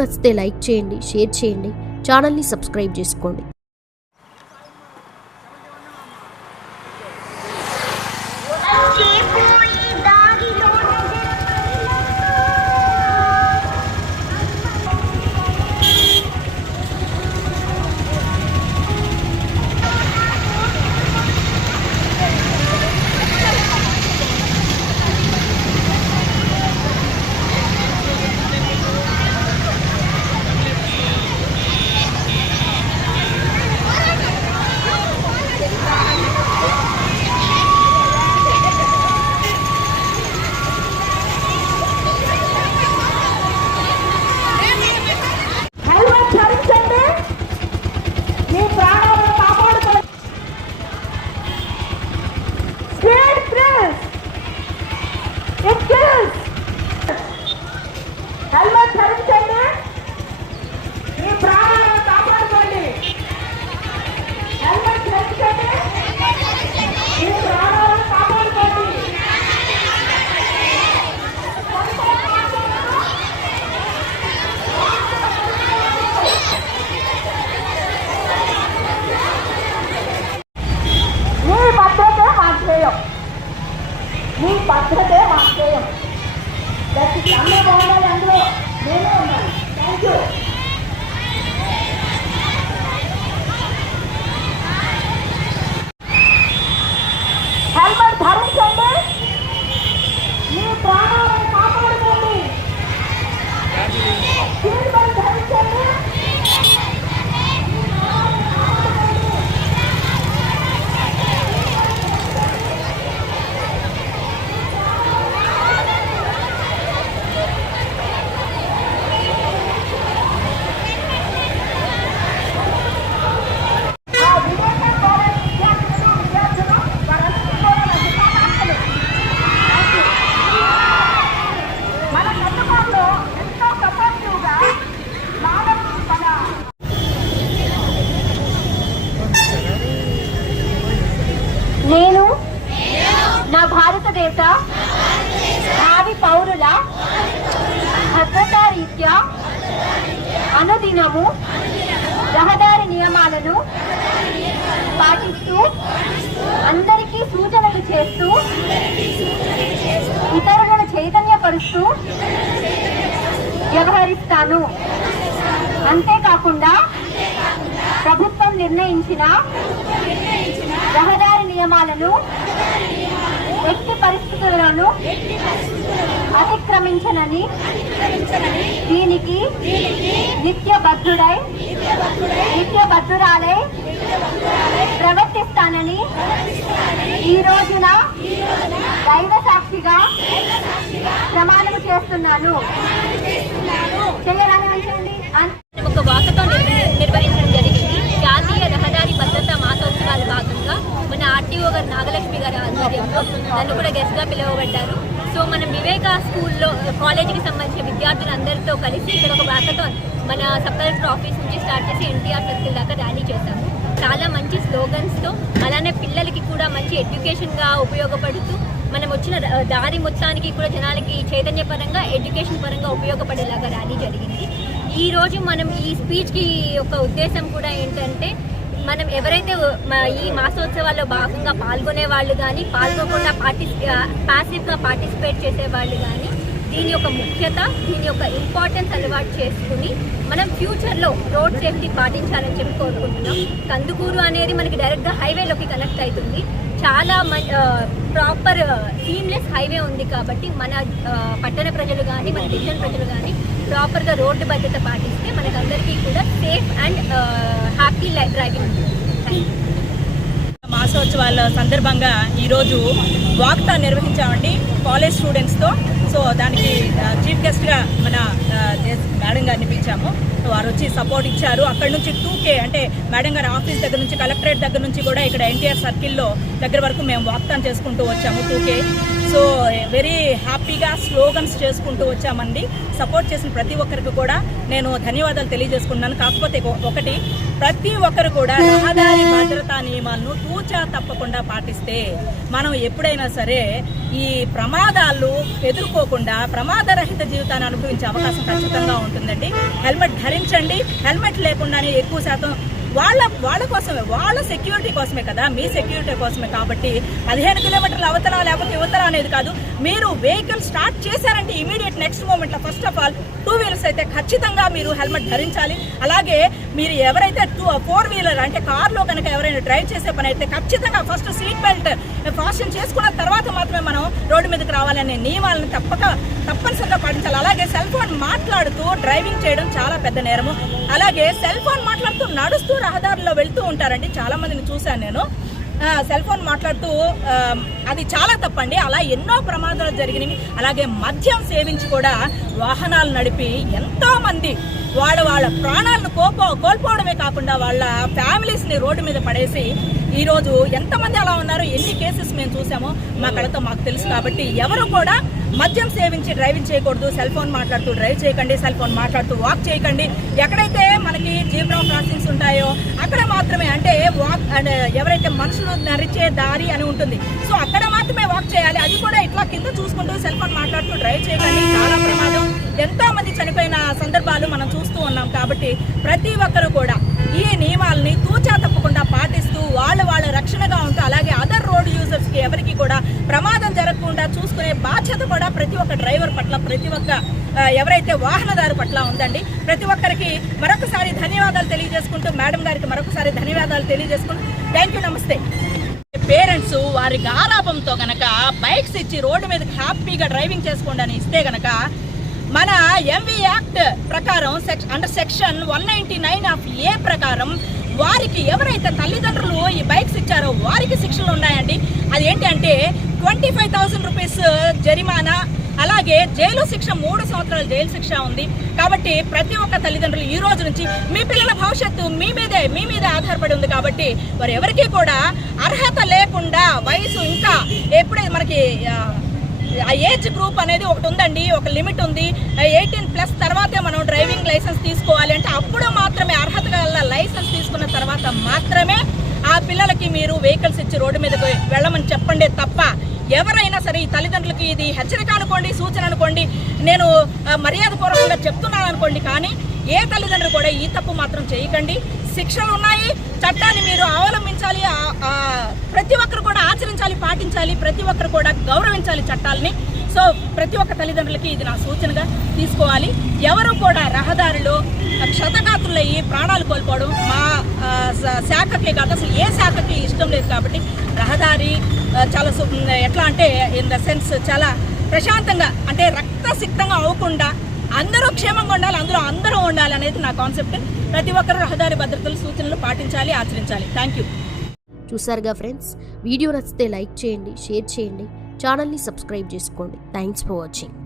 నచ్చితే లైక్ చేయండి, షేర్ చేయండి, ఛానల్ని సబ్స్క్రైబ్ చేసుకోండి. హెల్మెట్ ధరించండి, మీ ప్రాణాలను కాపాడుకోండి. హెల్మెట్ ధరించండి, మీ ప్రాణాలను కాపాడుకోండి. మీ భద్రతే మా ధ్యేయం, మీ భద్రతే మా ధ్యేయం. అందరూ బాగుండాలి, అందులో నేనే ఉండాలి. Thank you. హెల్మెట్ ధరించండి, మీ ప్రాణాలను కాపాడుకోండి. సీట్ బెల్ట్ ధరించండి. నేను నా భారతదేశ భావి పౌరుల భద్రతా రీత్యా అనుదినము రహదారి నియమాలను పాటిస్తూ అందరికీ సూచనలు చేస్తూ ఇతరులను చైతన్యపరుస్తూ వ్యవహరిస్తాను. అంతేకాకుండా ప్రభుత్వం నిర్ణయించిన రహదారి నియమాలను ఎట్టి పరిస్థితుల్లోనూ అతిక్రమించనని, దీనికి నిత్యబద్ధురాలై ప్రవర్తిస్తానని ఈ రోజున దైవ సాక్షిగా ప్రమాణం చేస్తున్నాను. ఒక వాకథాన్ నిర్వహించడం జరిగింది. జాతీయ రహదారి భద్రతా మాసోత్సవాల భాగంగా మన ఆర్టీఓ గారు నాగలక్ష్మి గారి ఆధ్వర్యంలో నన్ను కూడా గెస్ట్గా పిలువబడ్డారు. సో మనం వివేక స్కూల్లో కాలేజీకి సంబంధించిన విద్యార్థులందరితో కలిసి ఇక్కడ ఒక వాకథాన్ మన సబ్ కలెక్టర్ ఆఫీస్ నుంచి స్టార్ట్ చేసి ఎన్టీఆర్ సర్కిల్ దాకా ర్యాలీ చేశాము. చాలా మంచి స్లోగన్స్తో, అలానే పిల్లలకి కూడా మంచి ఎడ్యుకేషన్గా ఉపయోగపడుతూ మనం వచ్చిన దారి మొత్తానికి కూడా జనాలకి చైతన్యపరంగా, ఎడ్యుకేషన్ పరంగా ఉపయోగపడేలాగా ర్యాలీ జరిగింది. ఈరోజు మనం ఈ స్పీచ్కి ఒక ఉద్దేశం కూడా ఏంటంటే, మనం ఎవరైతే ఈ మాసోత్సవాల్లో భాగంగా పాల్గొనే వాళ్ళు కానీ, పాల్గొనకుండా ప్యాసివ్గా పార్టిసిపేట్ చేసే వాళ్ళు కానీ దీని యొక్క ముఖ్యత, దీని యొక్క ఇంపార్టెన్స్ అలవాటు చేసుకుని మనం ఫ్యూచర్లో రోడ్ సేఫ్టీ పాటించాలని చెప్పి కోరుకుంటున్నాం. కందుకూరు అనేది మనకి డైరెక్ట్గా హైవేలోకి కనెక్ట్ అవుతుంది. చాలా ప్రాపర్ సీమ్లెస్ హైవే ఉంది కాబట్టి మన పట్టణ ప్రజలు కానీ, మన డివిజన్ ప్రజలు కానీ ప్రాపర్గా రోడ్డు భద్రత పాటిస్తే మనకందరికీ కూడా సేఫ్ అండ్ హ్యాపీ డ్రైవింగ్ ఉంటుంది. మాసోత్సవాల సందర్భంగా ఈరోజు వాకథాన్ నిర్వహించామండి కాలేజ్ స్టూడెంట్స్తో. సో దానికి చీఫ్ గెస్ట్గా మన మేడం గారిని పిలిచాము. వారు వచ్చి సపోర్ట్ ఇచ్చారు. అక్కడ నుంచి 2K అంటే మేడం గారి ఆఫీస్ దగ్గర నుంచి, కలెక్టరేట్ దగ్గర నుంచి కూడా ఇక్కడ ఎన్టీఆర్ సర్కిల్లో దగ్గర వరకు మేము వాకథాన్ చేసుకుంటూ వచ్చాము 2K. సో వెరీ హ్యాపీగా స్లోగన్స్ చేసుకుంటూ వచ్చామండి. సపోర్ట్ చేసిన ప్రతి ఒక్కరికి కూడా నేను ధన్యవాదాలు తెలియజేసుకున్నాను. కాకపోతే ఒకటి, ప్రతి ఒక్కరు కూడా రహదారి భద్రతా నియమాలను తూచా తప్పకుండా పాటిస్తే మనం ఎప్పుడైనా సరే ఈ ప్రమాదాలు ఎదుర్కోకుండా ప్రమాదరహిత జీవితాన్ని అనుభవించే అవకాశం ఖచ్చితంగా ఉంటుందండి. హెల్మెట్ ధరించండి. హెల్మెట్ లేకుండానే ఎక్కువ శాతం వాళ్ళ కోసమే, వాళ్ళ సెక్యూరిటీ కోసమే కదా, మీ సెక్యూరిటీ కోసమే. కాబట్టి 15 కిలోమీటర్ల అవతల లేకపోతే యువతల అనేది కాదు, మీరు వెహికల్ స్టార్ట్ చేశారంటే ఇమీడియట్ నెక్స్ట్ మూమెంట్లో ఫస్ట్ ఆఫ్ ఆల్ 2 వీలర్స్ అయితే ఖచ్చితంగా మీరు హెల్మెట్ ధరించాలి. అలాగే మీరు ఎవరైతే 4 వీలర్ అంటే కార్లో కనుక ఎవరైనా డ్రైవ్ చేసే పని అయితే ఖచ్చితంగా ఫస్ట్ సీట్ బెల్ట్ ఫాస్టన్ చేసుకున్న తర్వాత మాత్రమే మనం రోడ్డు మీదకి రావాలనే నియమాలను తప్పనిసరిగా పాటించాలి. అలాగే సెల్ ఫోన్ మాట్లాడుతూ డ్రైవింగ్ చేయడం చాలా పెద్ద నేరము. అలాగే సెల్ ఫోన్ మాట్లాడుతూ నడుస్తూ రహదారిలో వెళ్తూ ఉంటారండి, చాలా మందిని చూశాను నేను. సెల్ ఫోన్ మాట్లాడుతూ అది చాలా తప్పండి. అలా ఎన్నో ప్రమాదాలు జరిగినవి. అలాగే మద్యం సేవించి కూడా వాహనాలు నడిపి ఎంతో మంది వాళ్ళ ప్రాణాలను కోల్పోవడమే కాకుండా వాళ్ళ ఫ్యామిలీస్ని రోడ్డు మీద పడేసి ఈరోజు ఎంతమంది అలా ఉన్నారు, ఎన్ని కేసెస్ మేము చూసామో మా కళ్ళతో మాకు తెలుసు. కాబట్టి ఎవరు కూడా మద్యం సేవించి డ్రైవింగ్ చేయకూడదు. సెల్ ఫోన్ మాట్లాడుతూ డ్రైవ్ చేయకండి. సెల్ ఫోన్ మాట్లాడుతూ వాక్ చేయకండి. ఎక్కడైతే మనకి జీబ్రా క్రాసింగ్స్ ఉంటాయో అక్కడ మాత్రమే, అంటే వాక్ అండ్ ఎవరైతే మనుషులు నడిచే దారి అని ఉంటుంది, సో అక్కడ మాత్రమే వాక్ చేయాలి. అది కూడా ఇట్లా కింద చూసుకుంటూ సెల్ ఫోన్ మాట్లాడుతూ డ్రైవ్ చేయకండి. చాలా ప్రమాదం. ఎంతో మంది చనిపోయిన సందర్భాలు మనం చూస్తూ ఉన్నాం. కాబట్టి ప్రతి ఒక్కరు కూడా ఈ నియమాలని తూచా తప్పకుండా పాటిస్తూ వాళ్ళ రక్షణగా ఉంటూ, అలాగే అదర్ రోడ్ యూజర్స్కి ఎవరికి కూడా ప్రమాదం జరగకుండా చూసుకునే బాధ్యత కూడా ప్రతి ఒక్క డ్రైవర్ పట్ల, ప్రతి ఒక్క ఎవరైతే వాహనదారు పట్ల ఉందండి. ప్రతి ఒక్కరికి మరొకసారి ధన్యవాదాలు తెలియజేసుకుంటూ, మేడం గారికి మరొకసారి ధన్యవాదాలు తెలియజేసుకుంటూ థ్యాంక్ యూ, నమస్తే. పేరెంట్స్ వారి గారాభంతో గనక బైక్స్ ఇచ్చి రోడ్డు మీద హ్యాపీగా డ్రైవింగ్ చేసుకోండి అని ఇస్తే గనక మన ఎంవి యాక్ట్ ప్రకారం అండర్ సెక్షన్ 199 ఆఫ్ ఏ ప్రకారం వారికి ఎవరైతే తల్లిదండ్రులు ఈ బైక్స్ ఇచ్చారో వారికి శిక్షలు ఉన్నాయండి. అది ఏంటి అంటే 25,000 రూపీస్ జరిమానా, అలాగే జైలు శిక్ష, 3 సంవత్సరాల జైలు శిక్ష ఉంది. కాబట్టి ప్రతి ఒక్క తల్లిదండ్రులు ఈ రోజు నుంచి మీ పిల్లల భవిష్యత్తు మీ మీదే ఆధారపడి ఉంది. కాబట్టి వారు ఎవరికి కూడా అర్హత లేకుండా వయసు ఇంకా ఎప్పుడైతే మనకి ఆ ఏజ్ గ్రూప్ అనేది ఒకటి ఉందండి, ఒక లిమిట్ ఉంది. 18+ తర్వాతే మనం డ్రైవింగ్ లైసెన్స్ తీసుకోవాలి. అంటే అప్పుడు మాత్రమే అర్హత గల లైసెన్స్ తీసుకున్న తర్వాత మాత్రమే ఆ పిల్లలకి మీరు వెహికల్స్ ఇచ్చి రోడ్డు మీదకి వెళ్ళమని చెప్పండి తప్ప ఎవరైనా సరే ఈ తల్లిదండ్రులకి ఇది హెచ్చరిక అనుకోండి, సూచన అనుకోండి, నేను మర్యాదపూర్వకంగా చెప్తున్నాను అనుకోండి. కానీ ఏ తల్లిదండ్రులు కూడా ఈ తప్పు మాత్రం చేయకండి. శిక్షలు ఉన్నాయి, చట్టాన్ని మీరు అవలంబించాలి, ప్రతి ఒక్కరు కూడా ఆచరించాలి, పాటించాలి, ప్రతి ఒక్కరు కూడా గౌరవించాలి చట్టాలని. సో ప్రతి ఒక్క తల్లిదండ్రులకి ఇది నా సూచనగా తీసుకోవాలి. ఎవరు కూడా రహదారిలో క్షతగాత్రులయ్యి ప్రాణాలు కోల్పోవడం మా శాఖకే కాదు, అసలు ఏ శాఖకి ఇష్టం లేదు. కాబట్టి రహదారి చాలా ఎట్లా అంటే ఇన్ ద సెన్స్ చాలా ప్రశాంతంగా, అంటే రక్తసిక్తంగా అవ్వకుండా అందరూ క్షేమంగా ఉండాలి, అందరూ ఉండాలి అనేది నా కాన్సెప్ట్. ప్రతి ఒక్కరూ రహదారి భద్రతల సూచనలు పాటించాలి, ఆచరించాలి. Thank you. చూసారుగా ఫ్రెండ్స్, వీడియో నచ్చితే లైక్ చేయండి, షేర్ చేయండి, ఛానల్ని సబ్స్క్రైబ్ చేసుకోండి. Thanks for watching.